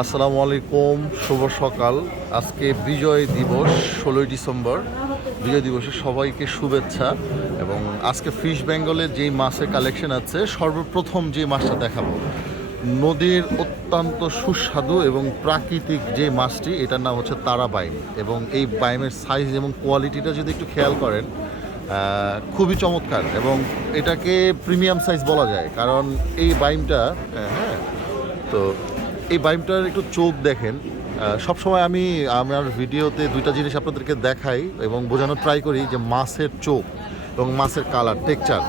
আসসালামু আলাইকুম, শুভ সকাল। আজকে বিজয় দিবস, 16ই ডিসেম্বর। বিজয় দিবসে সবাইকে শুভেচ্ছা। এবং আজকে ফিশ বেঙ্গলের যেই মাছের কালেকশন আছে, সর্বপ্রথম যে মাছটা দেখাবো, নদীর অত্যন্ত সুস্বাদু এবং প্রাকৃতিক যে মাছটি, এটার নাম হচ্ছে তারা বাইম। এবং এই বাইমের সাইজ এবং কোয়ালিটিটা যদি একটু খেয়াল করেন, খুবই চমৎকার। এবং এটাকে প্রিমিয়াম সাইজ বলা যায়, কারণ এই বাইমটা তো এই বাইমটার একটু চোখ দেখেন। সবসময় আমি আমার ভিডিওতে দুইটা জিনিস আপনাদেরকে দেখাই এবং বোঝানোর ট্রাই করি, যে মাছের চোখ এবং মাছের কালার, টেক্সচার।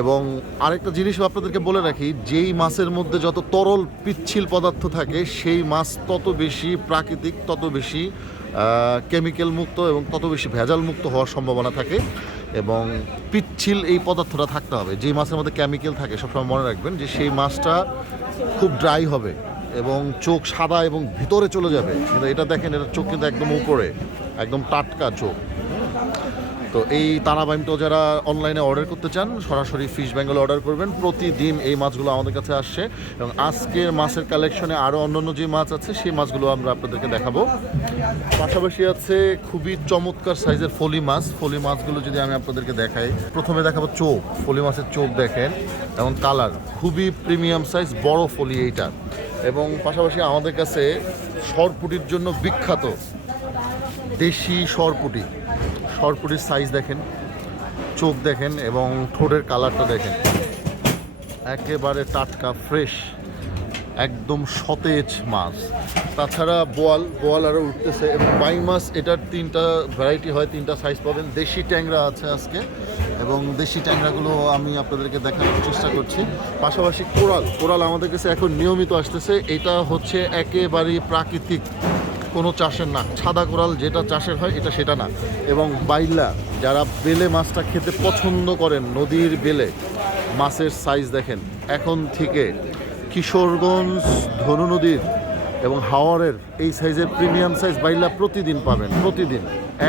এবং আরেকটা জিনিসও আপনাদেরকে বলে রাখি, যেই মাছের মধ্যে যত তরল পিচ্ছিল পদার্থ থাকে, সেই মাছ তত বেশি প্রাকৃতিক, তত বেশি কেমিক্যাল মুক্ত এবং তত বেশি ভেজাল মুক্ত হওয়ার সম্ভাবনা থাকে। এবং পিচ্ছিল এই পদার্থটা থাকতে হবে। যেই মাছের মধ্যে কেমিক্যাল থাকে, সবসময় মনে রাখবেন যে সেই মাছটা খুব ড্রাই হবে এবং চোখ সাদা এবং ভিতরে চলে যাবে। কিন্তু এটা দেখেন, এটা চোখ কিন্তু একদম উপরে, একদম টাটকা চোখ। তো এই তারা বাইমটাও যারা অনলাইনে অর্ডার করতে চান, সরাসরি ফিশ বেঙ্গলে অর্ডার করবেন। প্রতিদিন এই মাছগুলো আমাদের কাছে আসছে। এবং আজকের মাছের কালেকশনে আরও অন্যান্য যে মাছ আছে, সেই মাছগুলো আমরা আপনাদেরকে দেখাবো। পাশাপাশি আছে খুবই চমৎকার সাইজের ফলি মাছ। ফলি মাছগুলো যদি আমি আপনাদেরকে দেখাই, প্রথমে দেখাবো চোখ। ফলি মাছের চোখ দেখেন এবং কালার খুবই প্রিমিয়াম সাইজ, বড় ফলি এইটা। এবং পাশাপাশি আমাদের কাছে সরপুটির জন্য বিখ্যাত দেশি সরপুটি। সরপুটির সাইজ দেখেন, চোখ দেখেন এবং ঠোঁটের কালারটা দেখেন, একেবারে টাটকা ফ্রেশ, একদম সতেজ মাছ। তাছাড়া বোয়াল আরও উঠতেছে। এবং বাইম মাছ, এটার 3টা ভ্যারাইটি হয়, 3টা সাইজ পাবেন। দেশি ট্যাংরা আছে আজকে, এবং দেশি ট্যাংরাগুলো আমি আপনাদেরকে দেখানোর চেষ্টা করছি। পাশাপাশি কোরাল আমাদের কাছে এখন নিয়মিত আসতেছে। এটা হচ্ছে একেবারেই প্রাকৃতিক, কোনো চাষের না। সাদা কোরাল যেটা চাষের হয়, এটা সেটা না। এবং বাইলা, যারা বেলে মাছটা খেতে পছন্দ করেন, নদীর বেলে মাছের সাইজ দেখেন। এখন থেকে কিশোরগঞ্জ, ধনু নদীর এবং হাওরের এই সাইজের প্রিমিয়াম সাইজ বাইলা প্রতিদিন পাবেন, প্রতিদিন,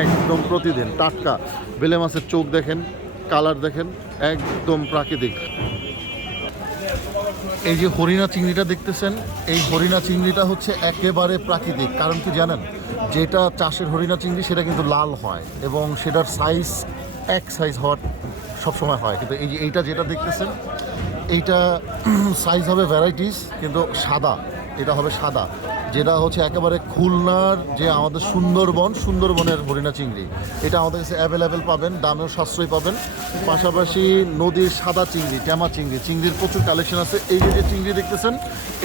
একদম প্রতিদিন টাটকা। বেলে মাছের চোখ দেখেন, কালার দেখেন, একদম প্রাকৃতিক। এই যে হরিণা চিংড়িটা দেখতেছেন, এই হরিণা চিংড়িটা হচ্ছে একেবারে প্রাকৃতিক। কারণ কি জানেন, যেটা চাষের হরিণা চিংড়ি সেটা কিন্তু লাল হয় এবং সেটার সাইজ এক সাইজ হওয়ার সবসময় হয়। কিন্তু এই যে এইটা যেটা দেখতেছেন, এইটা সাইজ হবে ভ্যারাইটিস, কিন্তু সাদা। এটা হবে সাদা, যেটা হচ্ছে একেবারে খুলনার যে আমাদের সুন্দরবনের হরিণা চিংড়ি। এটা আমাদের কাছে অ্যাভেলেবেল পাবেন, দামেও সাশ্রয় পাবেন। পাশাপাশি নদীর সাদা চিংড়ি, ট্যামা চিংড়ির প্রচুর কালেকশন আছে। এই যে চিংড়ি দেখতেছেন,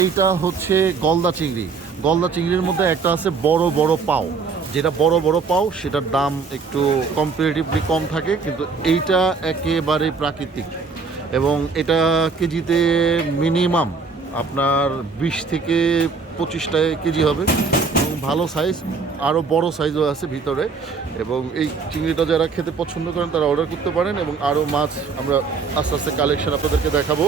এইটা হচ্ছে গলদা চিংড়ি। গলদা চিংড়ির মধ্যে একটা আছে বড় বড় পাও, যেটা বড় বড় পাও, সেটার দাম একটু কম্পারেটিভলি কম থাকে, কিন্তু এইটা একেবারে প্রাকৃতিক। এবং এটা কেজিতে মিনিমাম আপনার 20 থেকে 25 টাকা কেজি হবে। এবং ভালো সাইজ, আরও বড় সাইজও আছে ভিতরে। এবং এই চিংড়িটা যারা খেতে পছন্দ করেন, তারা অর্ডার করতে পারেন। এবং আরও মাছ আমরা আস্তে আস্তে কালেকশন আপনাদেরকে দেখাবো।